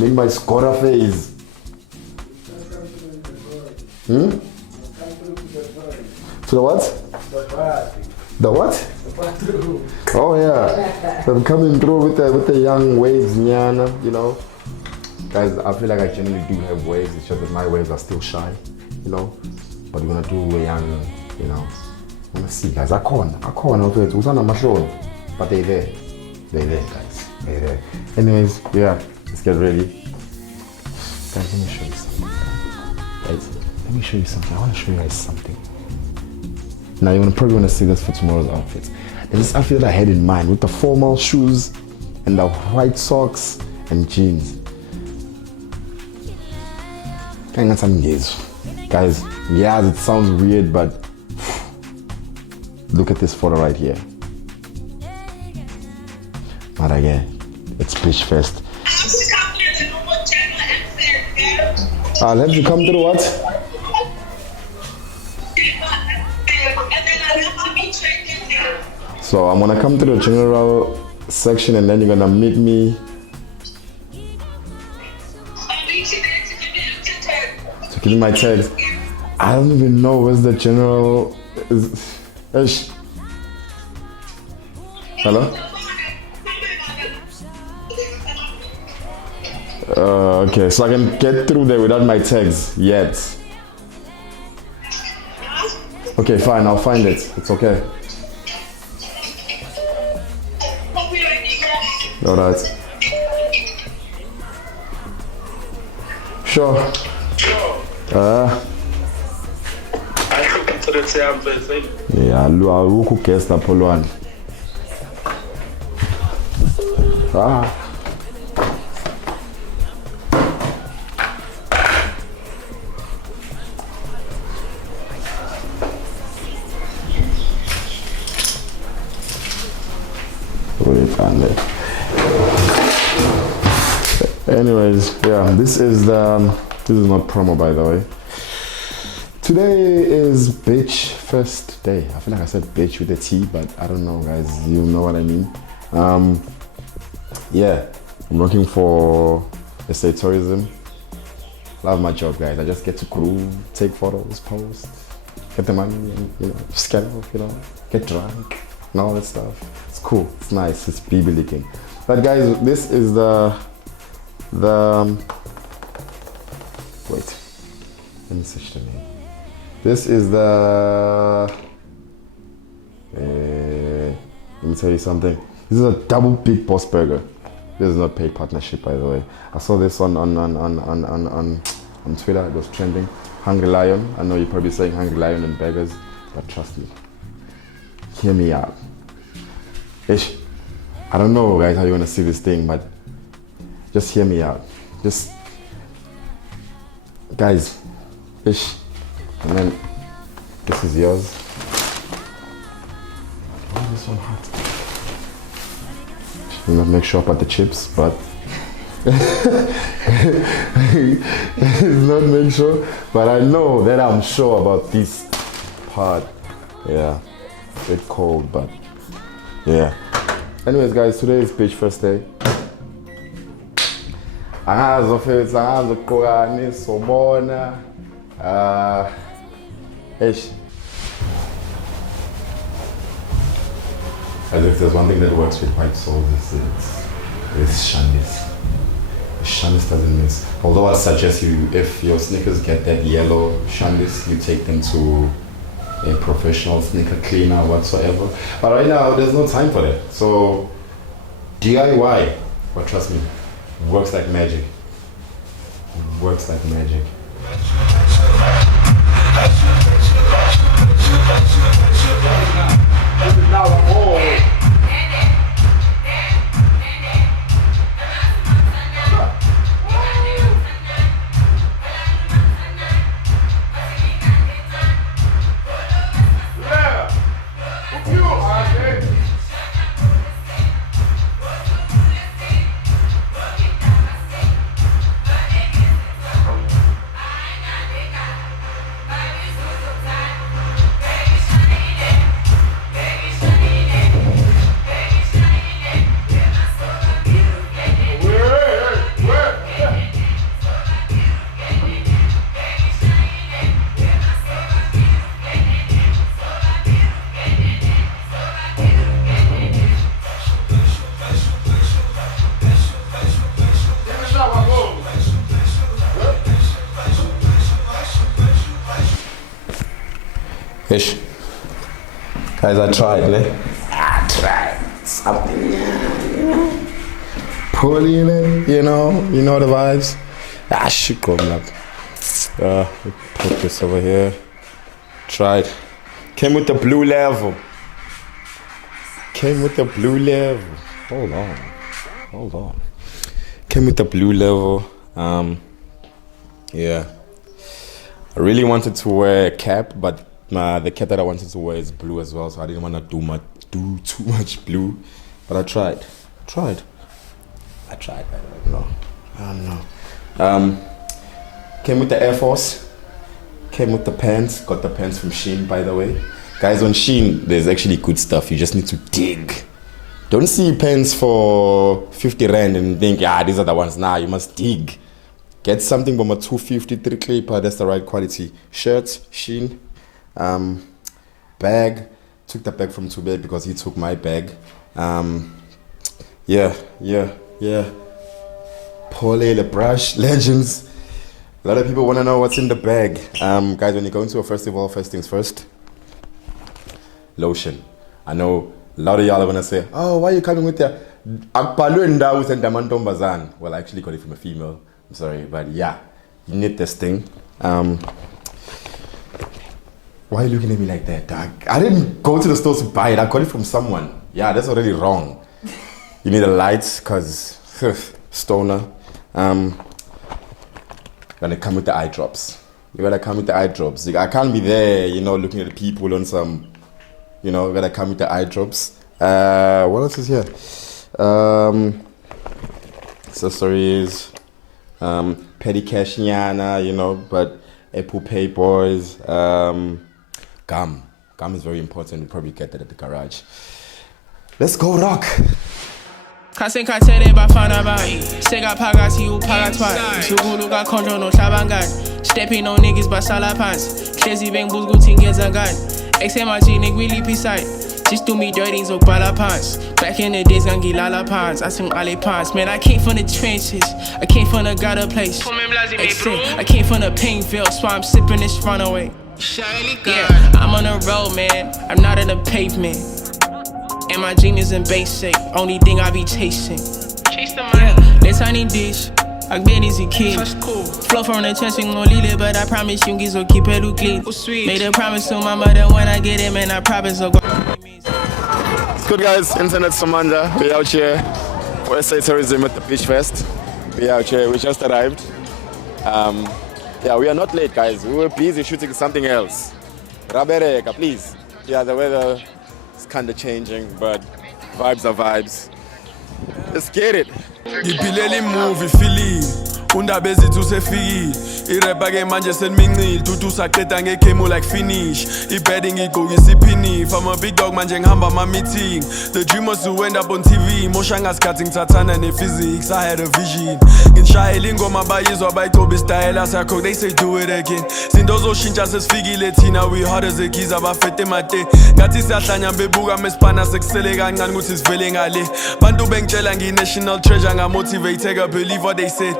Make my scorer phase. To the what? The what? Oh yeah. I'm coming through with the young waves, Nyana, you know. Guys, I feel like I generally do have waves, it's just that my waves are still shy, you know. But we're gonna do a young, you know. I'm gonna see guys, I can't okay, it's on my shoulder. But they're there. They're there, guys. They're there. Anyways, yeah, let's get ready. Guys, let me show you something. Guys, let me show you something. I wanna show you guys something. Now you're probably gonna see this for tomorrow's outfits. There's this outfit that I had in mind with the formal shoes and the white socks and jeans. Guys, yeah, it sounds weird, but look at this photo right here. But again, it's beachfest. I'll have you come to the what? So I'm gonna come to the general section and then you're gonna meet me. To give me my tags. I don't even know where's the general. Hello? Okay, so I can get through there without my tags yet. Okay, fine, I'll find it. It's okay. Alright. Sure. Yeah, I'll guess the Polwan. Anyways, yeah, this is not promo, by the way. Today is beach first day. I feel like I said beach with a T, but I don't know, guys. You know what I mean. Yeah, I'm working for estate tourism. Love my job, guys. I just get to groove, take photos, post, get the money, and, you know, scan off, you know, get drunk, and all that stuff. It's cool. It's nice. It's BB leaking. But guys, this is the wait. Let me search the name. This is the. Let me tell you something. This is a double big boss burger. This is not paid partnership, by the way. I saw this on Twitter. It was trending. Hungry Lion. I know you're probably saying Hungry Lion and burgers, but trust me. Hear me out. Ish. I don't know, guys, how you want to see this thing, but just hear me out. Just, guys, ish. And then this is yours. Why is this one hot? Should not make sure about the chips, but not make sure. But I know that I'm sure about this part. Yeah, a bit cold, but yeah. Anyways, guys, today is beach first day. As if there's one thing that works with white souls, it's Shandis. Shandis doesn't miss. Although I suggest you, if your sneakers get that yellow Shandis, you take them to a professional sneaker cleaner whatsoever. But right now, there's no time for that. So DIY, but trust me, works like magic. Works like magic. Ish. Guys, I tried, ne? I tried something, Poorly in it, you know the vibes. Shit, come up. Put this over here. Tried. Came with the blue level. Hold on. Came with the blue level. Yeah. I really wanted to wear a cap, but the cap that I wanted to wear is blue as well, so I didn't want to do too much blue. But I tried. I don't know. Came with the Air Force. Came with the pants. Got the pants from Shein, by the way. Guys, on Shein, there's actually good stuff. You just need to dig. Don't see pants for 50 rand and think, these are the ones. Nah, you must dig. Get something from a 253 clipper. That's the right quality. Shirts, Shein. Bag. Took the bag from Tube because he took my bag. Yeah. Paulie, the brush, legends. A lot of people want to know what's in the bag. Guys, when you go into a festival, first things first. Lotion. I know a lot of y'all are going to say, oh, why are you coming with the Akpaluenda with Ndamantombazan? Well, I actually got it from a female. I'm sorry, but yeah, you need this thing. Why are you looking at me like that, dog? I didn't go to the store to buy it. I got it from someone. Yeah, that's already wrong. You need a light, because stoner. Gonna come with the eye drops. You gotta come with the eye drops. I can't be there, looking at the people on some, gotta come with the eye drops. What else is here? Accessories, petty cash nyana, but Apple Pay boys, gum. Gum is very important. You probably get that at the garage. Let's go rock. Kasenkathere bafana bani Sega phakathi uphakathwayo Isukulu kakhonjo nohlabangani Stepping on niggas basala phansi Hlezi bengibuza ukuthi ngenza ngani Ex-emajini kwiliphi side Just do me dirty ngizokubhala phansi Back in the days ngangilala phansi Athi ngiqale phansi Man, I came from the trenches I came from the gutter place I came from the Painville So I'm sipping this runaway Yeah, I'm on the road, man I'm not on the pavement And my genius in basic, only thing I be chasing. Chase the money. Yeah, that tiny dish, I bet easy kid. That's cool. Flow from the chest, no lily, but I promise you, gizo keep it clean. Made a promise to my mother when I get it, man, I promise I'll go. It's good, guys. Internet Somandla. We out here for SA Tourism at the beachfest. We out here. We just arrived. Yeah, we are not late, guys. We were busy shooting something else. Rabereka, please. Yeah, the weather. It's kind of changing, but vibes are vibes. Let's get it. Ngiphilela movie feeling undaba ezithu sefikile irapper ke manje senimincile tuthu saqeda ngechemo like finish ibetting igqokisa ipinif I'm a big dog manje ngihamba ama meeting the dream was to end up on TV mosha ngasikhathi ngithathana ne-physics I had a vision ngishayela ingoma bayizwa bayigcoba istyle sakho they say do it again zinto zoshintsha sesifikile thina we hard as a geezer abafete mate ngathi siyahlanya bebuka mesipana sekusele kancane ukuthi sivele ngale bantu bengitshela ngi-national treasure ngamotivate believe what they said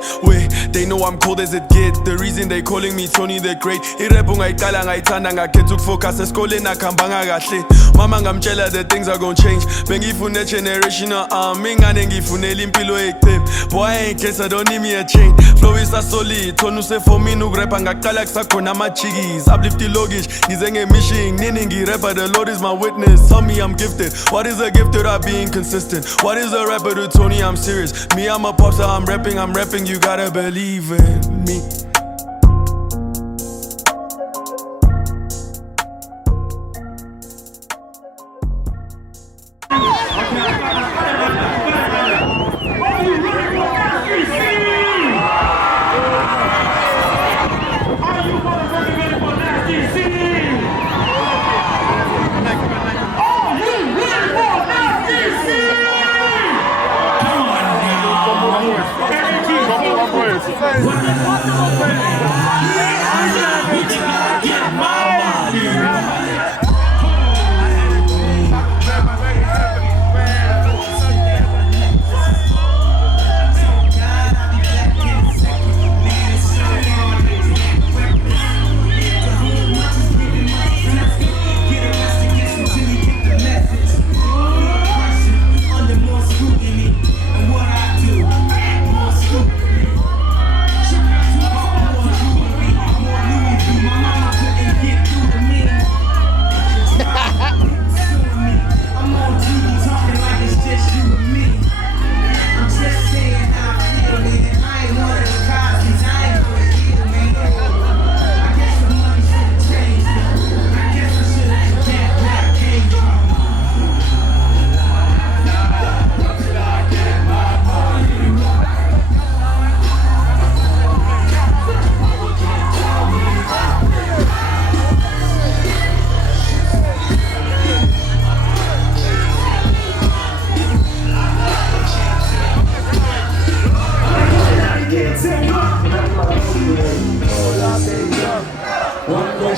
they know I'm cold as it gets the reason they calling me Tony the Great irap ungayiqala ngayithanda ngakhetha ukufocus esikoleni akhambanga kahle mama ngamtshela the things are gonna change bengifune generational ingane ngifunela impilo eyichip boy I ain't case I don't need me a chain flow is a solid tona usefomini ukurapha ngaqala kusakhona ama-chickies uplift ilokish ngize ngemission nini ngirapper the Lord is my witness tell me I'm gifted what is a gift without being consistent what is a rapper to Tony I'm serious me I'm a popstar I'm rapping you gotta believe in me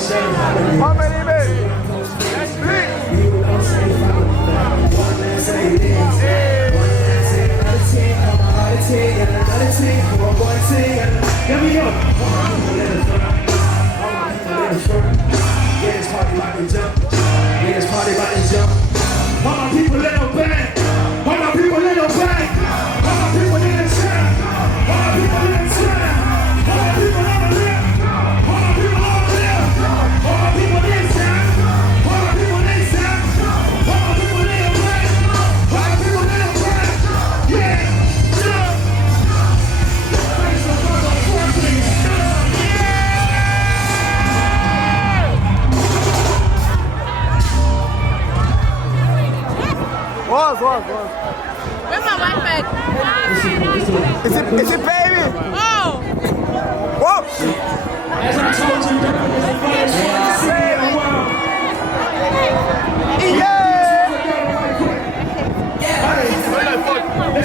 How many men? That's three. All my people let them bang. All my people let them bang. All my people let them shine. All my people let them shine. All my people let them live. All my people let them live. All my people let them shine. All my people let them shine. All my people let them bang. All my people let them bang. Yeah, yeah. Make some motherfuckers, please. Was. Where's my wife at? Is it baby? Oh! Whoa! As I told you, let's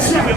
jump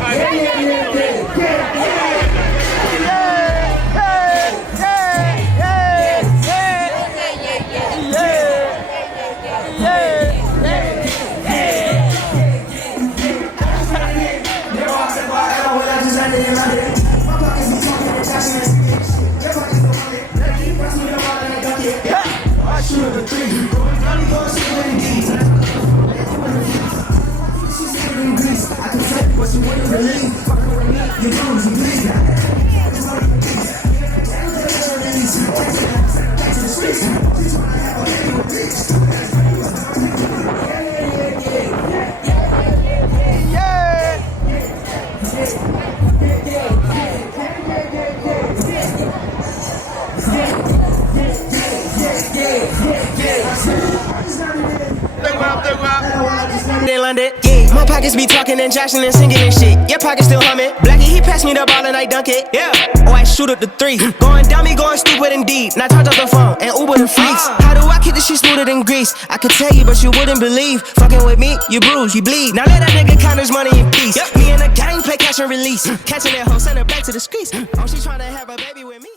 it. Yeah, my pockets be talking and joshing and singing and shit. Your pockets still humming. Blackie, he passed me the ball and I dunk it. Yeah. Oh, I shoot up the three. Going dummy, going stupid indeed. Now charge up the phone and Uber the freaks. How do I keep this shit smoother than grease? I could tell you, but you wouldn't believe. Fucking with me, you bruise, you bleed. Now let that nigga count his money in peace. Me and the gang play catch and release. Catching that hoe, send her back to the streets. Oh, she tryna have a baby with me.